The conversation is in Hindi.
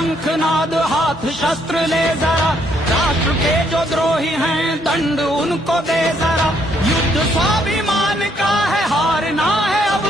शंखनाद हाथ शस्त्र ले जरा, राष्ट्र के जो द्रोही हैं दंड उनको दे जरा। युद्ध स्वाभिमान का है, हारना है अब